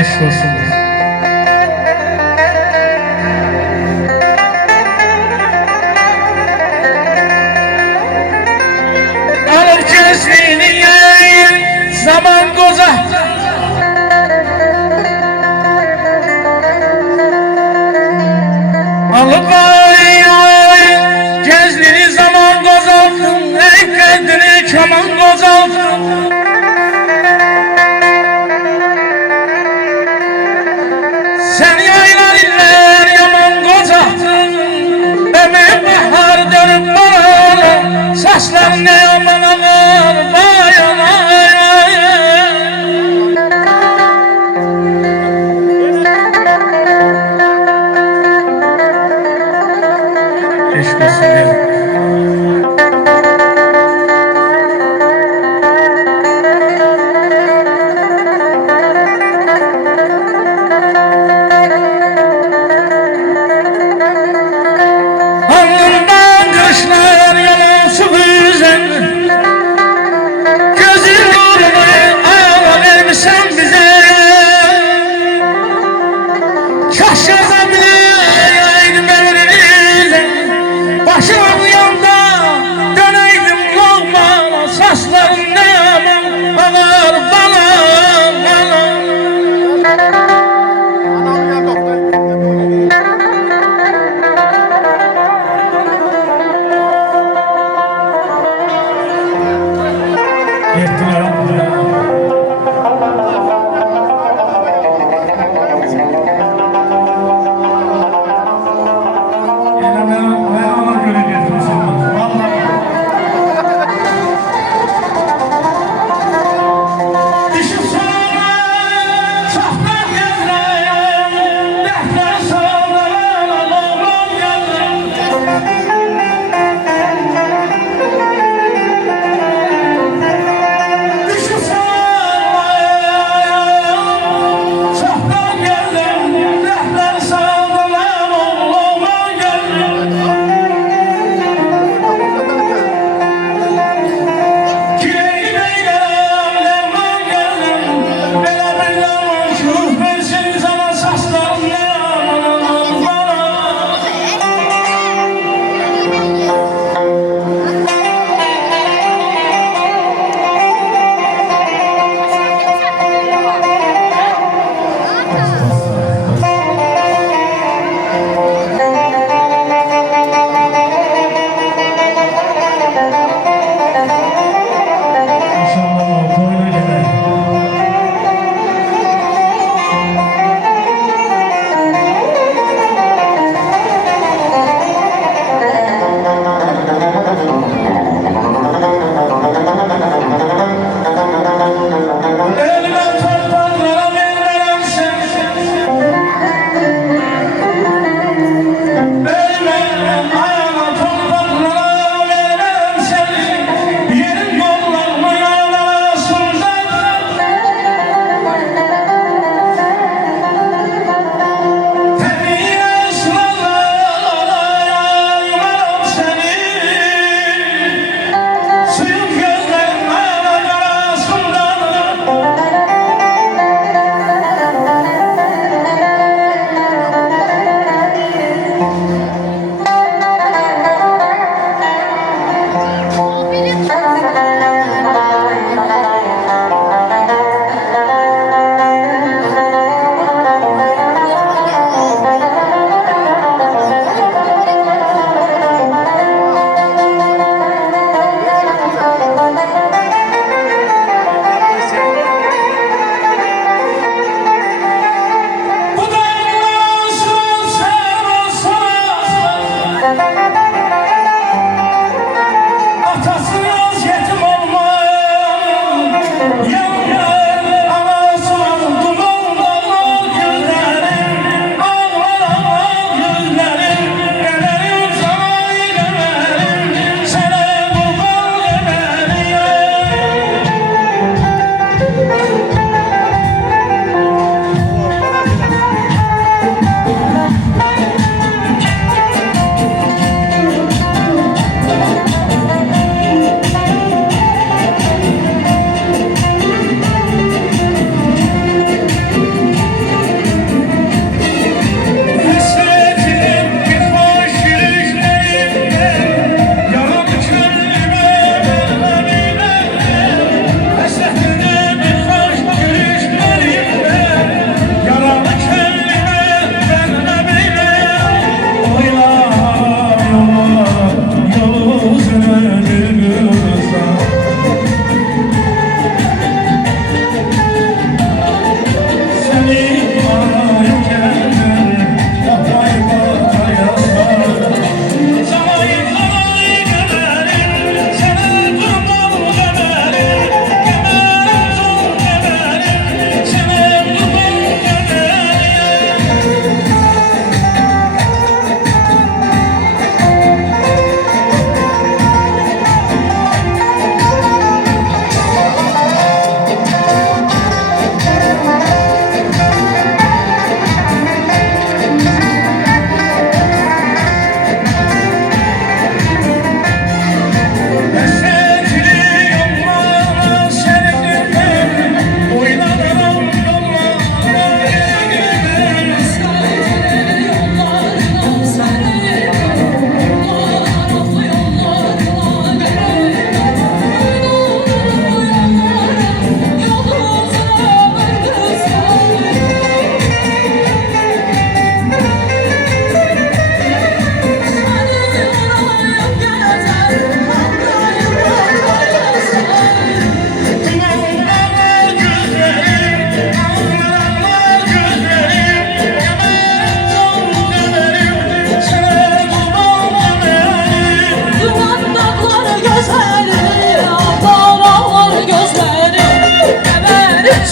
Eşk olsun. Alır kesmini zaman goza. Alıp gezmini zaman gozaltın. Ey kendini kaman gozaltın. Sen yaylar iller yaman gozaltın. Ömür bahar dönüp bana. Saçlar ne yaman ağır bayana. Eşk olsun ya.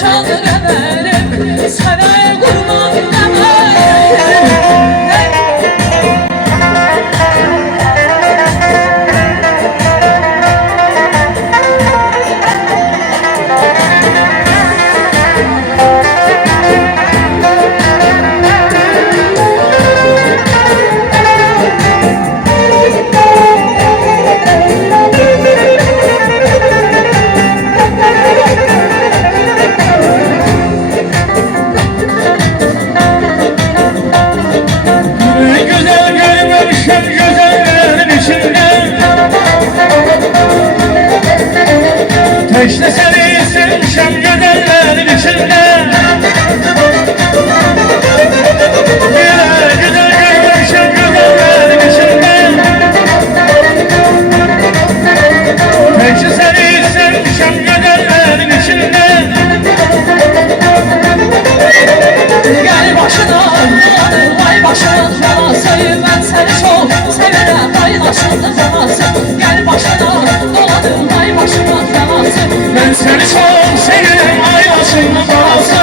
şanlı qəmərim, sənə qurban qəmərim. İşte seni sevmişem güzellerin içinde. Güzel güzel görmüşem güzellerin içinde. İşte seni sevmişem güzellerin içinde. Gel başına, vay başına dolası, ben seni çok severim, paylaşıldı dolası. Gel başına doladım, vay başına dolası. Ben seni çok severim, aylasın babası.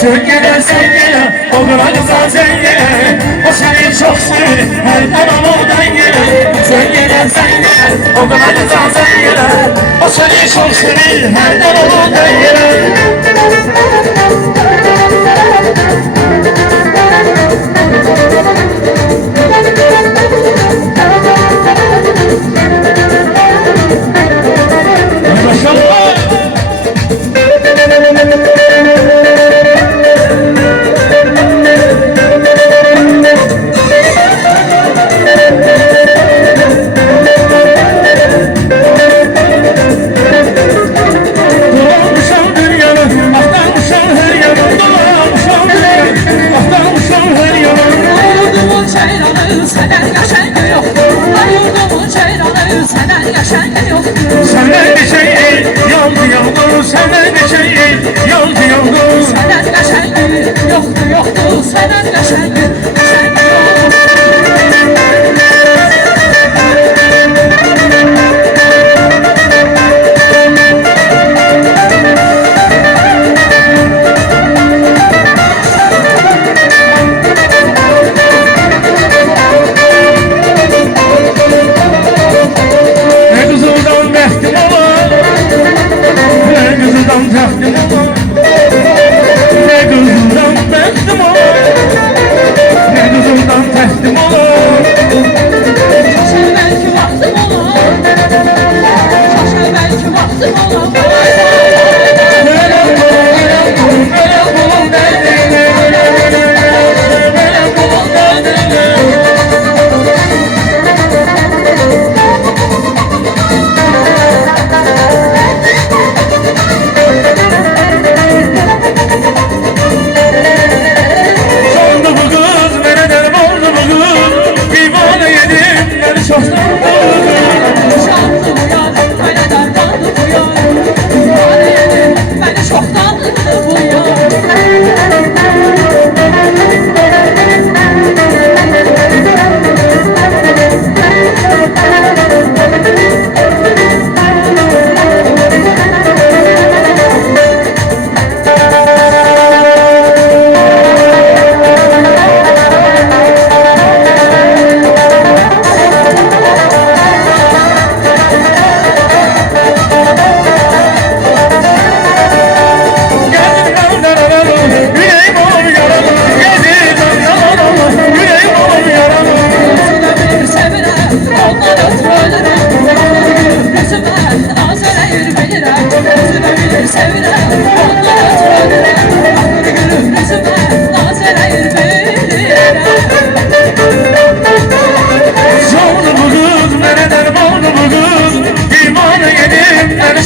Sevgili sevgili, o kadar güzel sevgili. O seni çok sever, her zaman oradan gelir. Sevgili sevgili, o kadar güzel sevgili. O seni çok sever, her zaman oradan gelir. Senden bir şey yoldu yoldu, senden bir şey yoldu yoldu. Senden qəşəngi yoktu yoktu, senden qəşəngi qəşəngi yoktu.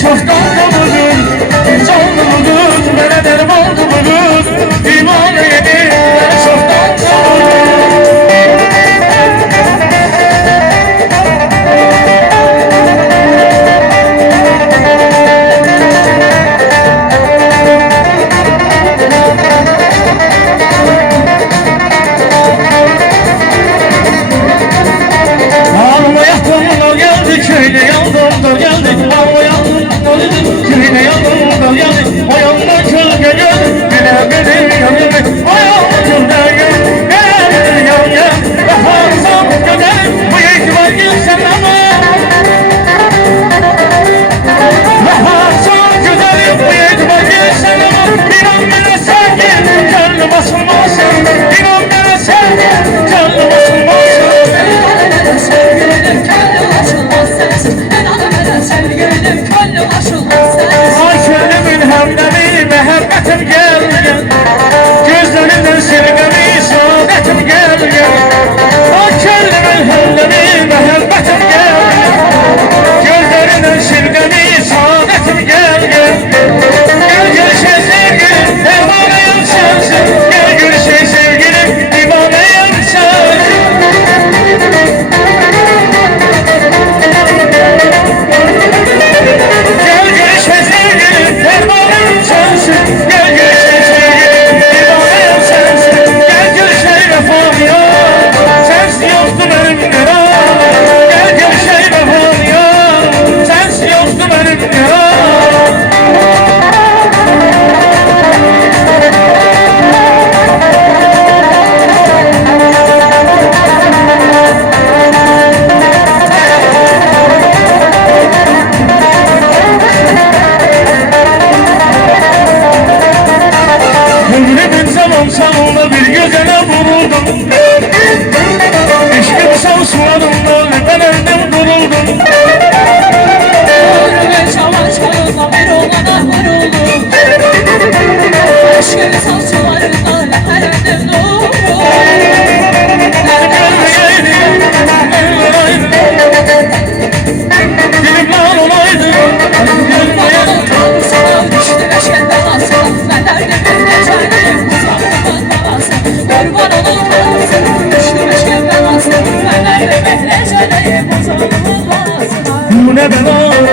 çoktan doğdun Canlı buldun bana derman buldun İman edin beni çoktan doğdun Köyde yandım da geldik Ama yandım da dedim Köyde yandım da geldik O yandan kölge geldik Yine benim yanım O yandan kölge geldik Yine benim yanım Ve harzam gödelim Bu itibar gülsen ama Ve harzam gödelim Bu itibar gülsen ama İnan bana sevgin Gönlüm basılmasın İnan bana sevgin Gönlüm basılmasın Sevgilim gönlüm açılmaz sensiz Sevgilim gönlüm açılmaz sensiz Ay gönlümün hemdemi Mehebbetim gel gel Gözlerinden silgemi Saadetim gel gel Ay gönlümün hemdemi Mehebbetim gel gel Gözlerinden silgemi Saadetim gel gel Gel görüşe sevgilim Dermanayım sensin Gel görüşe sevgilim Divanayım sensin Gel görüşe sevgilim Dermanayım sensin Gel görüşe sevgilim Divanayım sensin Gel görüşe vefam ya Sensin yoktu benim nera Gel görüşe vefam ya Sensin yoktu benim nera Ömrümün zaman salında bir güzele vuruldum Eşkim savsularımdan ben öldüm duruldum Ömrümün çaman çağında bir olana vuruldum Aşkın saçlarından her ömrüm doğru Dilim lan olaydı Kurbanın kalbisine düştü eşken belasına Ben derdim ecelim uzaklıkın balası Kurbanın kalbisine düştü eşken belasına Ben derdim ecelim uzaklıkın balası Bu ne bela